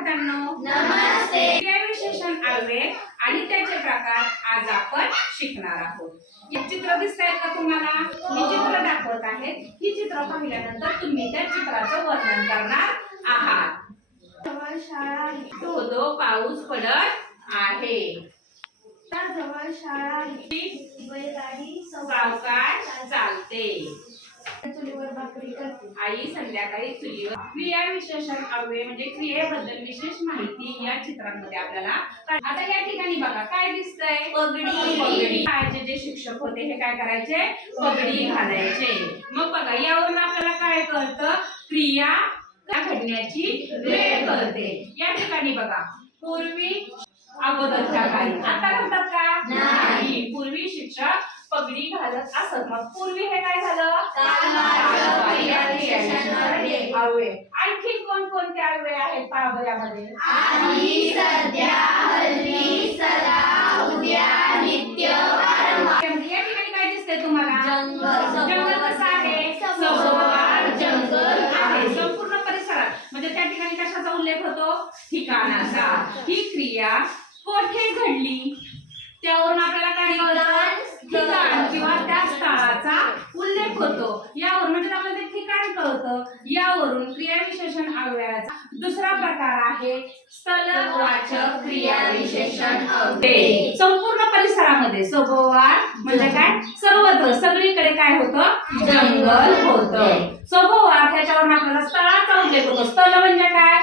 विद्यार्थ्यांनो नमस्ते. क्रियाविशेषण अव्यय आणि त्याचे प्रकार आज आपण शिकणार आहोत. हे चित्र दिसतंय का तुम्हाला? मी चित्र दाखवत आहे. ही चित्र पाहिल्यानंतर तुम्ही त्या चित्राचं वर्णन करणार आहात. जवळ शाळा आहे. धो धो पाऊस पडत आहे. जवळ शाळा आहे. बैलगाडी सावकाश चालते. चुलीवर भाकरी करते. आई संध्याकाळी चुलीवर. क्रियाविशेषण अव्यय म्हणजे क्रियेबद्दल विशेष माहिती या चित्रांमध्ये आपल्याला. आता या ठिकाणी बघा काय दिसतंय? पगडी. शाळेचे जे शिक्षक होते हे काय करायचे? पगडी घालायचे. मग बघा यावरून आपल्याला काय कळतं? क्रिया घडण्याची वेळ कळते. या ठिकाणी बघा पूर्वी अगोदरच्या काळी आता घालतात का? नाही. पूर्वी शिक्षक पगडी घालत असत. मग पूर्वी हे काय झालं? अव्यय. आणखी कोणकोणते अव्यय आहेत पहा यामध्ये? आधी, सध्या, हल्ली, सदा, उद्या, नित्य, वारंवार. या ठिकाणी काय दिसतंय तुम्हाला? जंगल कसं आहे? सभोवार जंगल आहे. संपूर्ण परिसरात म्हणजे त्या ठिकाणी कशाचा उल्लेख होतो? ठिकाणाचा. ही क्रिया कोठे घडली त्यावरून आपल्याला काय कळतं? ठिकाण किंवा त्या स्थळाचा उल्लेख होतो. यावरून म्हणजे आपल्याला ते ठिकाण कळतं. यावरून क्रियाविशेषण अव्ययाचा दुसरा प्रकार आहे स्थलवाचक क्रियाविशेषण अव्यय. संपूर्ण परिसरामध्ये सभोवार म्हणजे काय? सर्वत्र सगळीकडे काय होतं? जंगल होतं. सभोवार त्याच्यावरून आपल्याला स्थळाचा उल्लेख होतो. स्थळ म्हणजे काय?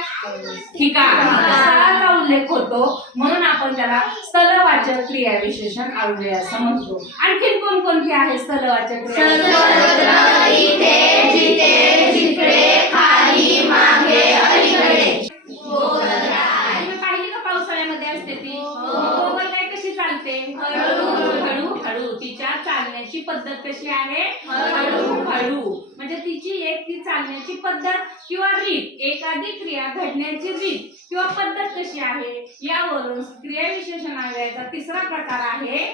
ठिकाण. स्थळाचा उल्लेख होतो म्हणून आपण त्याला स्थलवाचक क्रियाविशेषण अव्यय असं म्हणतो. आणखी कोणकोणती आहे स्थलवाचक सर्वत्र, इथे, जिथे, जिकडे, खाली, मागे, अलीकडे. तुम्ही पाहिली का पावसाळ्यामध्ये असते ती? गोगल काय कशी चालते? हळू हळू. तिच्या चालण्याची पद्धत कशी आहे? हळू हळू. म्हणजे तिची ती चालण्याची पद्धत किंवा रीत, एखादी क्रिया घडण्याची रीत किंवा पद्धत कशी आहे यावरून क्रियाविशेषण अव्ययाचा तिसरा प्रकार आहे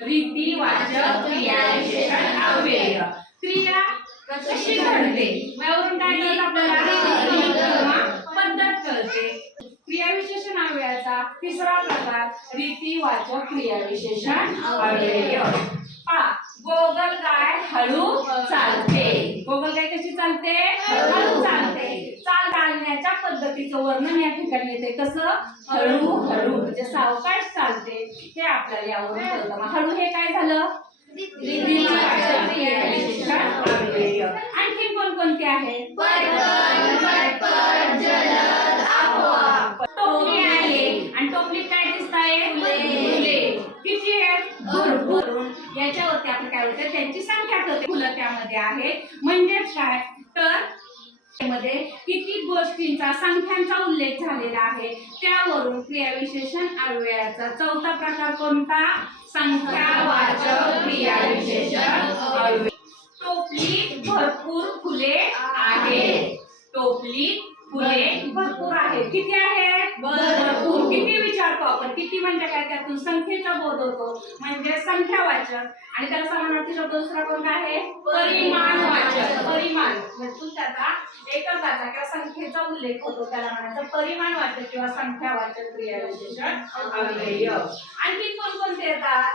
रीतिवाचक क्रियाविशेषण अव्यय. क्रिया कशी घडते यावरून काय कळतं आपल्याला? पद्धत कळते. क्रियाविशेषण अव्ययाचा तिसरा प्रकार रीतिवाचक क्रियाविशेषण अव्यय. गोगल गाय हळू चालते. गोगल गाय कशी चालते? हळू चालते. चालण्याच्या पद्धतीचं वर्णन या ठिकाणी येते. कसं? हळू हळू म्हणजे सावकाश चालते. हे आपल्याला यावरून कळतं. हळू हे काय झालं? रीतिवाचक क्रियाविशेषण अव्यय. आणखी कोणकोणते आहेत? टोपली आहे आणि टोपलीत काय दिसत आहे? फुले. किती आहेत? भरपूर. याच्यावरती आपण काय होतं? त्यांची संख्या कळते. फुलं त्यामध्ये आहेत म्हणजेच काय तर मध्ये किती गोष्टींचा संख्यांचा उल्लेख झालेला आहे. त्यावरून क्रियाविशेषण अव्ययाचा चौथा प्रकार कोणता? संख्यावाचक क्रियाविशेषण अव्यय. टोपलीत भरपूर फुले आहेत. टोपलीत फुले भरपूर आहेत. किती आहेत? भरपूर. किती विचारतो आपण? किती म्हणजे काय? त्यातून संख्येचा बोध होतो म्हणजे संख्यावाचक. आणि त्याला समानार्थी शब्द दुसरा कोणता आहे? परिमाणवाचक. परिमाण म्हणजे त्याचा एककाचा किंवा संख्येचा उल्लेख होतो त्याला म्हणायचं परिमाणवाचक किंवा संख्यावाचक क्रियाविशेषण अव्यय. आणखी कोणकोणते येतात?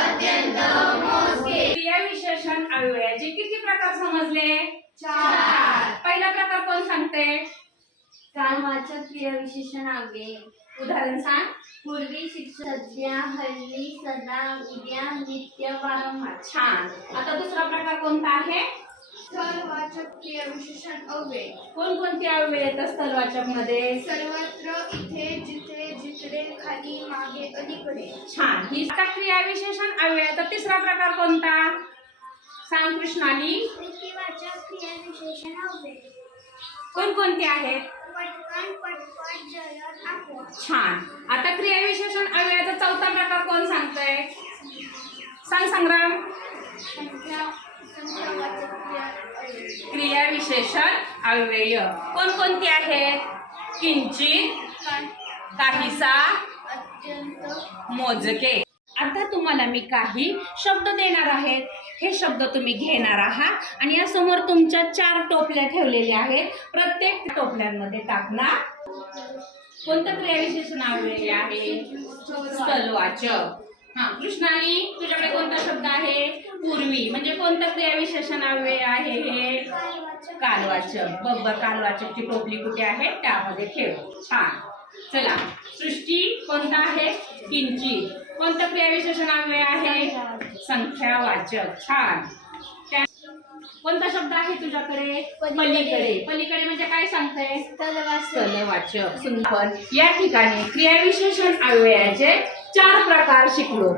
अत्यंत मोजके. क्रियाविशेषण अव्ययाचे किती प्रकार समजले? 4. पहिला प्रकार कोण सांगते? कालवाचक क्रियाविशेषण अव्यय. उदाहरण सांग. पूर्वी, शिक्षक, सध्या, हल्ली, सदा, उद्या, नित्य, वारंवार. छान. आता दुसरा प्रकार कोणता आहे? स्थलवाचक क्रियाविशेषण अव्यय. कोणकोणती अव्यय येतात स्थलवाचक मध्ये? सर्वत्र, इथे, जिथे, जिकडे, खाली, मागे, अलीकडे. छान. ही क्रियाविशेषण अव्ययाचा तिसरा प्रकार कोणता? सांग कृष्णाली. रीतिवाचक क्रियाविशेषण अव्यय. कोणकोणती आहेत? पटकन, पटपट, जलद, आपोआप. छान. आता क्रियाविशेषण अव्ययाचा चौथा प्रकार कोण सांगतोय? सांग संग्राम. संख्यावाचक क्रियाविशेषण अव्यय कोणकोणती आहेत? किंचित, काहीसा, अत्यंत, मोजके. आता तुम्हाला मी काही शब्द देणार आहेत. हे शब्द तुम्ही घेणार आहात आणि या समोर तुमच्या 4 टोपल्या ठेवलेल्या आहेत. प्रत्येक टोपल्यांमध्ये टाकणार. कोणतं क्रियाविशेषण अव्यय आहे? स्थलवाचक. हा, कृष्णाली तुझ्याकडे कोणता शब्द आहे? पूर्वी. म्हणजे कोणतं क्रियाविशेषण अव्यय आहे हे? कालवाचक. बरोबर, कालवाचकची टोपली कुठे आहे? त्यामध्ये ठेव. छान. चला, सृष्टी कोणता आहे? किंचित. कोणतं क्रियाविशेषण अव्यय आहे? संख्यावाचक. छान. कोणता शब्द आहे तुझ्याकडे? पलीकडे. पलीकडे म्हणजे काय सांगते? स्थलवाचक. सुंदर. या ठिकाणी क्रियाविशेषण अव्ययाचे 4 प्रकार शिकलो.